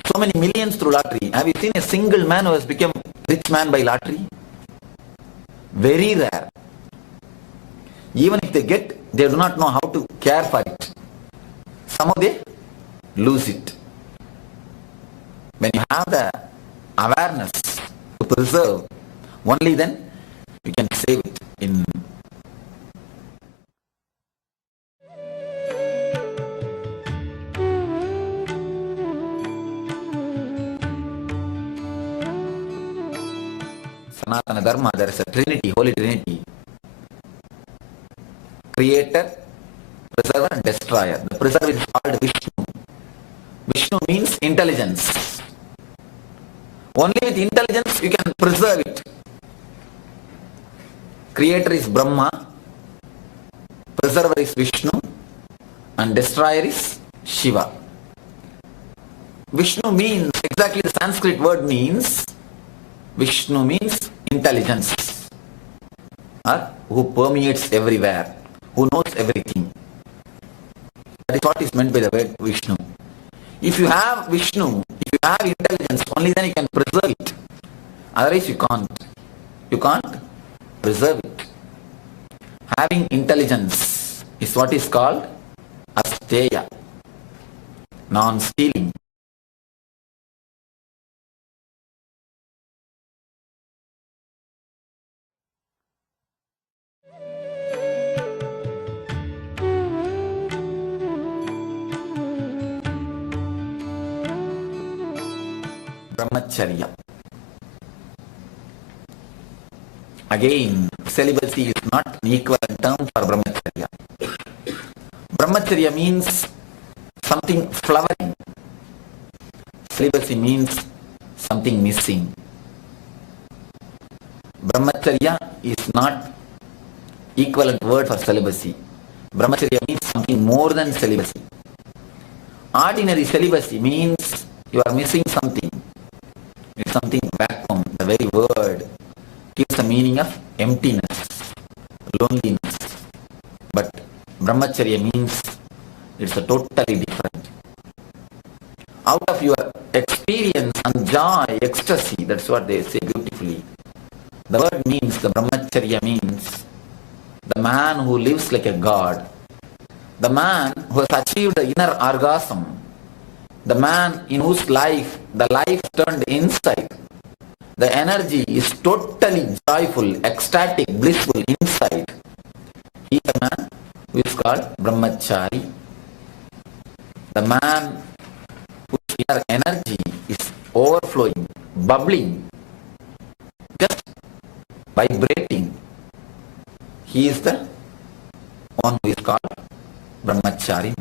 So many millions through lottery. Have you seen a single man who has become rich man by lottery? Very rare. Even if they get, they do not know how to care for it. Somehow they lose it. When you have the awareness to preserve, only then you can save it in. Sanatana Dharma, there is a Trinity, Holy Trinity. Creator, preserver and destroyer. The preserver is called Vishnu. Vishnu means intelligence. Only with intelligence you can preserve it. Creator is Brahma, preserver is Vishnu, and destroyer is Shiva. Vishnu means, exactly the Sanskrit word means, Vishnu means intelligence, or who permeates everywhere, who knows everything. That is what is meant by the word Vishnu. If you have Vishnu, if you have intelligence, only then you can preserve it. Otherwise you can't. You can't preserve it. Having intelligence is what is called asteya, non-stealing. Brahmacharya. Again, celibacy is not an equivalent term for brahmacharya. Brahmacharya means something flowering. Celibacy means something missing. Brahmacharya is not equivalent word for celibacy. Brahmacharya means something more than celibacy. Ordinary celibacy means you are missing something. It's something vacuum. The very word gives the meaning of emptiness, loneliness. But brahmacharya means it's a totally different. Out of your experience and joy, ecstasy, that's what they say beautifully. The word means, the brahmacharya means the man who lives like a god, the man who has achieved the inner orgasm, the man in whose life, the life turned inside. The energy is totally joyful, ecstatic, blissful inside. He is a man who is called brahmachari. The man whose inner energy is overflowing, bubbling, just vibrating. He is the one who is called brahmachari,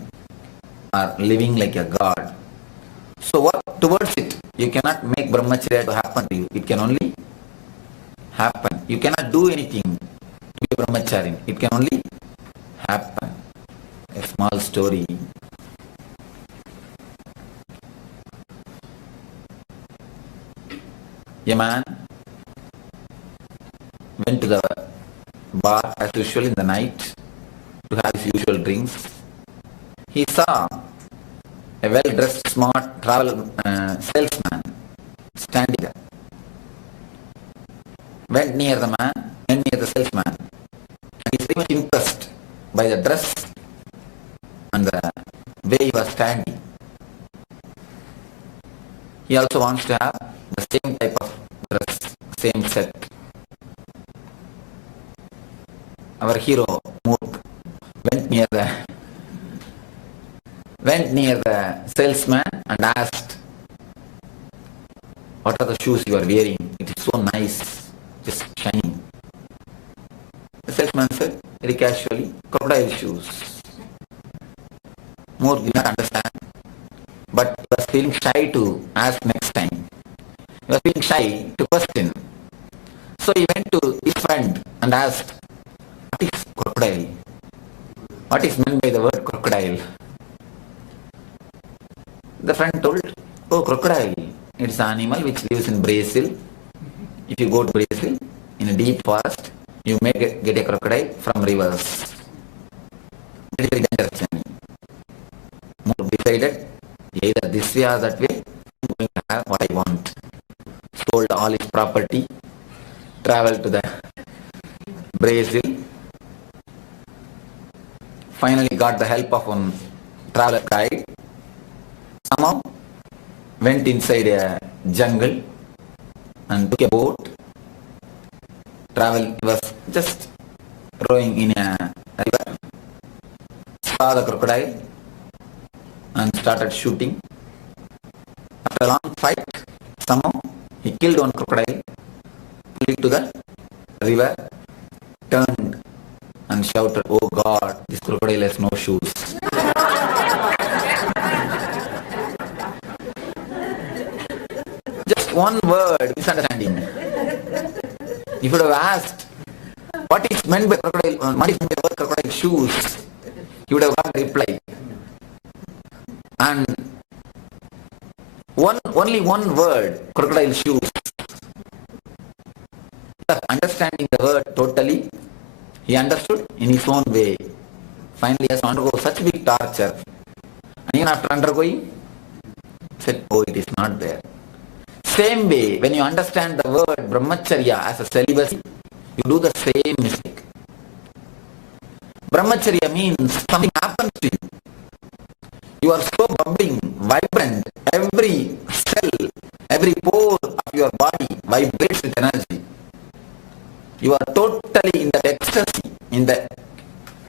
or living like a god. So work towards it. You cannot make brahmacharya to happen to you. It can only happen. You cannot do anything to be a brahmachari. It can only happen. A small story. A man went to the bar as usual in the night to have his usual drinks. He saw a well-dressed, smart travel salesman standing there. Went near the man, went near the salesman, and he's very much impressed by the dress and the way he was standing. He also wants to have the same type of dress, same set. Our hero moved, went near the salesman and asked, "What are the shoes you are wearing? It is so nice, just shining." The salesman said very casually, "Crocodile shoes." Moore did not understand, but he was feeling shy to ask next time. He was feeling shy to question. So he went to his friend and asked, "What is crocodile? What is meant by the word crocodile?" The friend told, "Oh, crocodile. It's an animal which lives in Brazil. If you go to Brazil, in a deep forest, you may get a crocodile from rivers. It is very dangerous journey." Moore decided, either this way or that way, I'm going to have what I want. Sold all his property, traveled to the Brazil, finally got the help of one traveler guide, somehow went inside a jungle and took a boat, traveled. He was just rowing in a river, saw the crocodile and started shooting. After a long fight, somehow he killed one crocodile, pulled it to the river, turned and shouted, "Oh God, this crocodile has no shoes." Just one word misunderstanding. If you would have asked, what is meant by crocodile, what is meant by the word crocodile shoes, you would have got a reply. And only one word, crocodile shoes. Understanding the word totally, he understood in his own way. Finally, he has to undergo such big torture. And even after undergoing, said, oh, it is not there. Same way, when you understand the word brahmacharya as a celibacy, you do the same mistake. Brahmacharya means something happens to you. You are so bubbling, vibrant, every cell, every pore of your body vibrates with energy. You are totally in that ecstasy, in that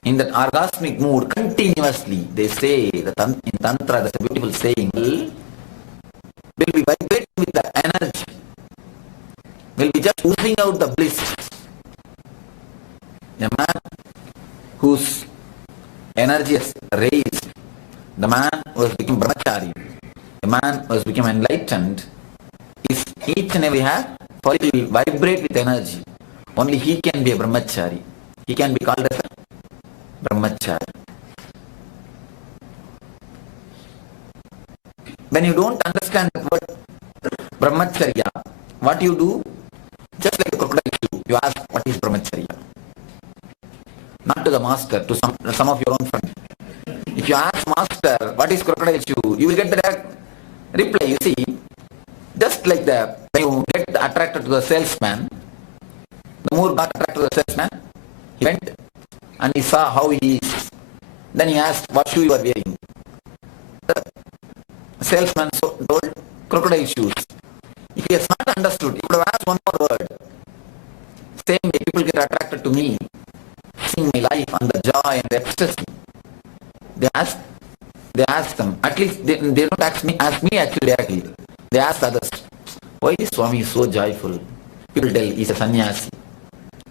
orgasmic mood continuously. They say, in Tantra, there's a beautiful saying, will be vibrating with the energy, will be just oozing out the bliss. A man whose energy is raised, the man who has become brahmachari, a man who has become enlightened, is each and every hair will vibrate with energy. Only he can be a brahmachari. He can be called as a brahmachari. When you don't understand the word brahmacharya, what you do? Just like a crocodile shoe, you ask, what is brahmacharya? Not to the master, to some of your own friends. If you ask master, what is crocodile shoe? You will get the reply. You see, just like when you get attracted to the salesman, the more got attracted to the salesman, he went and he saw how he is. Then he asked, what shoe you are wearing? The salesman told, crocodile shoes. If he has not understood, he would have asked one more word. Same way people get attracted to me, seeing my life and the joy and the ecstasy. They ask them. At least they don't ask me actually directly. They ask others, why is Swami so joyful? People tell he's a sannyasi.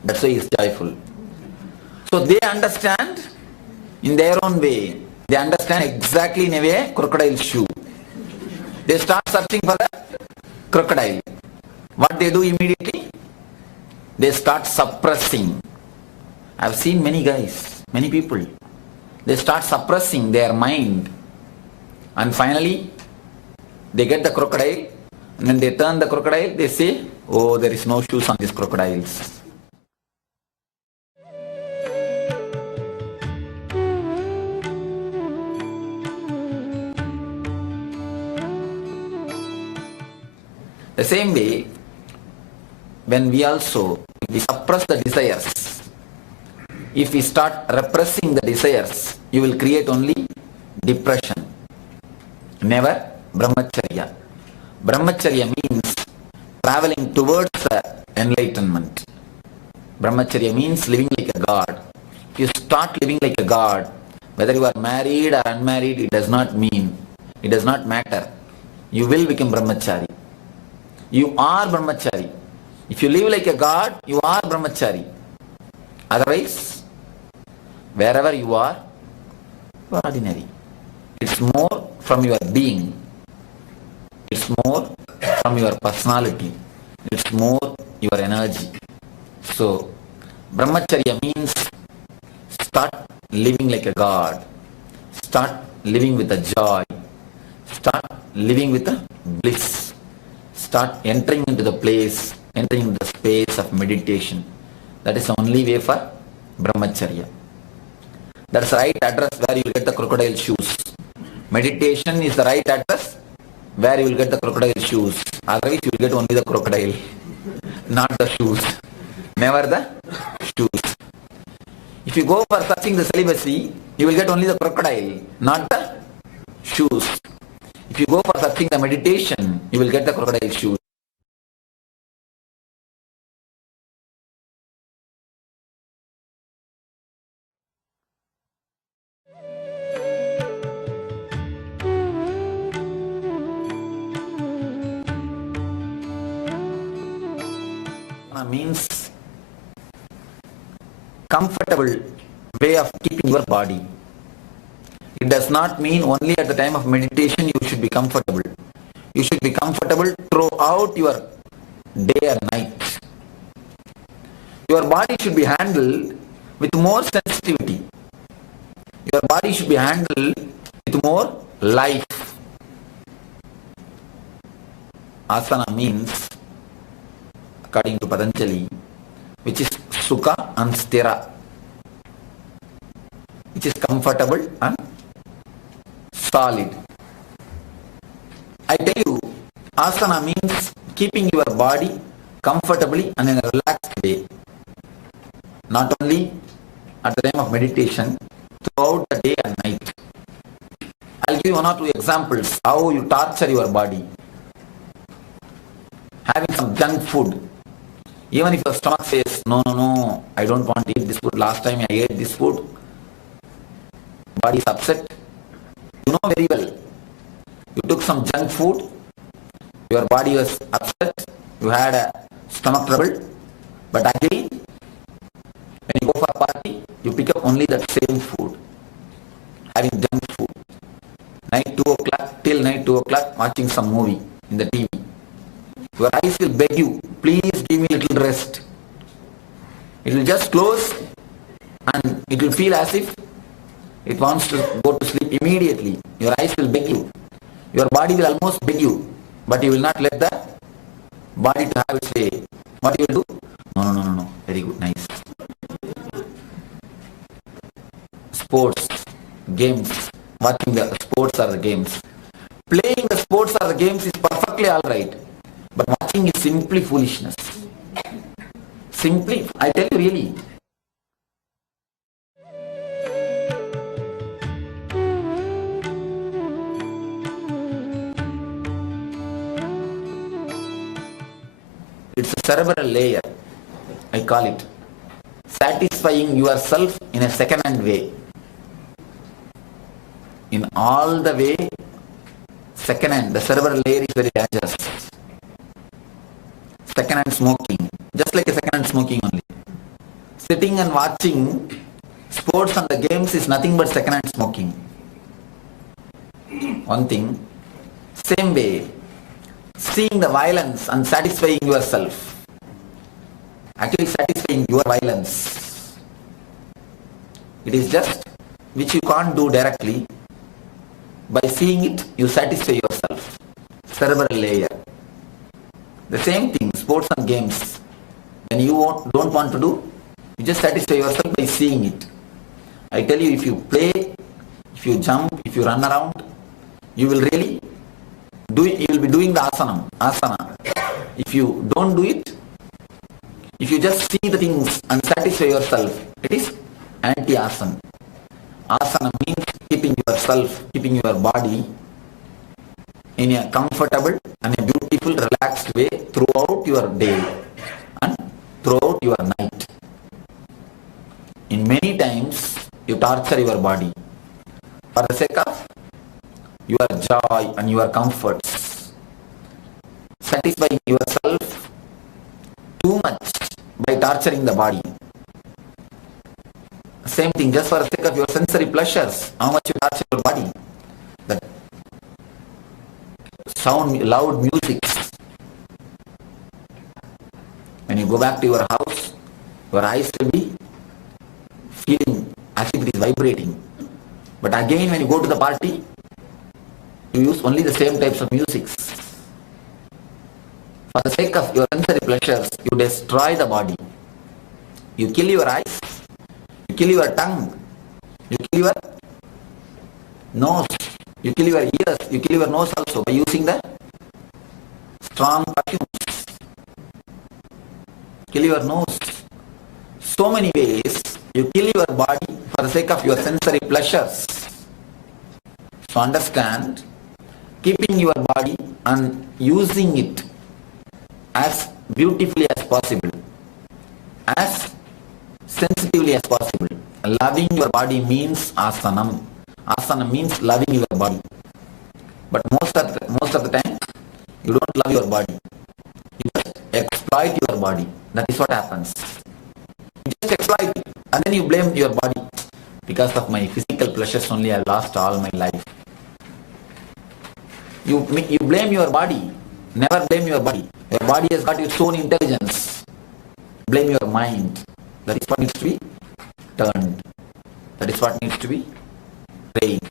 That's why he's joyful. So they understand in their own way. They understand exactly in a way crocodile shoe. They start searching for the crocodile. What they do immediately? They start suppressing. I've seen many guys, many people. They start suppressing their mind. And finally, they get the crocodile. And when they turn the crocodile, they say, oh, there is no shoes on these crocodiles. The same way, when we suppress the desires, if we start repressing the desires, you will create only depression. Never brahmacharya. Brahmacharya means traveling towards the enlightenment. Brahmacharya means living like a god. If you start living like a god, whether you are married or unmarried, it does not matter. You will become brahmachari. You are brahmachari. If you live like a god, you are brahmachari. Otherwise, wherever you are ordinary. It's more from your being. It's more from your personality. It's more your energy. So, brahmacharya means start living like a god. Start living with a joy. Start living with a bliss. Start entering into the place, entering into the space of meditation. That is the only way for brahmacharya. That's the right address where you will get the crocodile shoes. Meditation is the right address where you will get the crocodile shoes. Otherwise you will get only the crocodile, not the shoes. Never the shoes. If you go for searching the celibacy, you will get only the crocodile, not the shoes. If you go for searching the meditation, you will get the crocodile shoes. Means comfortable way of keeping your body. It does not mean only at the time of meditation you should be comfortable. You should be comfortable throughout your day and night. Your body should be handled with more sensitivity. Your body should be handled with more life. Asana means, according to Patanjali, which is sukha and sthira, which is comfortable and solid. I tell you, asana means keeping your body comfortably and in a relaxed way. Not only at the time of meditation, throughout the day and night. I'll give you one or two examples how you torture your body. Having some junk food. Even if your stomach says, no, I don't want to eat this food. Last time I ate this food. Body is upset. You know very well. You took some junk food. Your body was upset. You had a stomach trouble. But again, when you go for a party, you pick up only that same food. Having junk food. Night 2 o'clock, till night 2 o'clock, watching some movie in the TV. Your eyes will beg you, please give me a little rest. It will just close and it will feel as if it wants to go to sleep immediately. Your eyes will beg you. Your body will almost beg you, but you will not let the body to have its way. What you will do? No. Very good, nice. Sports, games, watching the sports or the games. Playing the sports or the games is perfectly alright. But watching is simply foolishness. Simply, I tell you really. It's a cerebral layer, I call it. Satisfying yourself in a second-hand way. In all the way, second-hand, the cerebral layer is very dangerous. Second-hand smoking, just like a second-hand smoking only. Sitting and watching sports and the games is nothing but second-hand smoking. One thing. Same way, seeing the violence and satisfying yourself. Actually satisfying your violence. It is just which you can't do directly. By seeing it, you satisfy yourself. Cerebral layer. The same thing, sports and games. When you don't want to do, you just satisfy yourself by seeing it. I tell you, if you play, if you jump, if you run around, you will really you will be doing the asana. If you don't do it, if you just see the things and satisfy yourself, it is anti-asana. Asana means keeping yourself, keeping your body in a comfortable and a beautiful, relaxed way throughout your day and throughout your night. In many times, you torture your body for the sake of your joy and your comforts. Satisfying yourself too much by torturing the body. Same thing, just for the sake of your sensory pleasures, how much you torture your body. That sound, loud music. When you go back to your house, your eyes will be feeling as if it is vibrating. But again, when you go to the party, you use only the same types of music. For the sake of your sensory pleasures, you destroy the body. You kill your eyes, you kill your tongue, you kill your nose, you kill your ears, you kill your nose also by using the strong perfumes. Kill your nose. So many ways you kill your body for the sake of your sensory pleasures. So understand, keeping your body and using it as beautifully as possible, as sensitively as possible. Loving your body means asanam. Asana means loving your body. But most of the time, you don't love your body. You just exploit your body. That is what happens. You just exploit it, and then you blame your body. Because of my physical pleasures only, I lost all my life. You blame your body. Never blame your body. Your body has got its own intelligence. Blame your mind. That is what needs to be turned. That is what needs to be trained.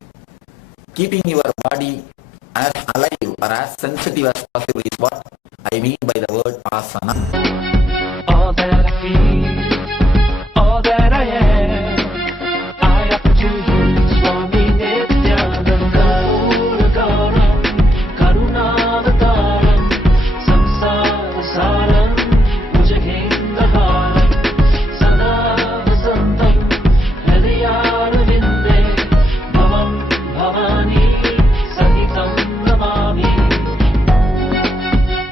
Keeping your body as alive or as sensitive as possible is what I mean by the word asana. All that I feel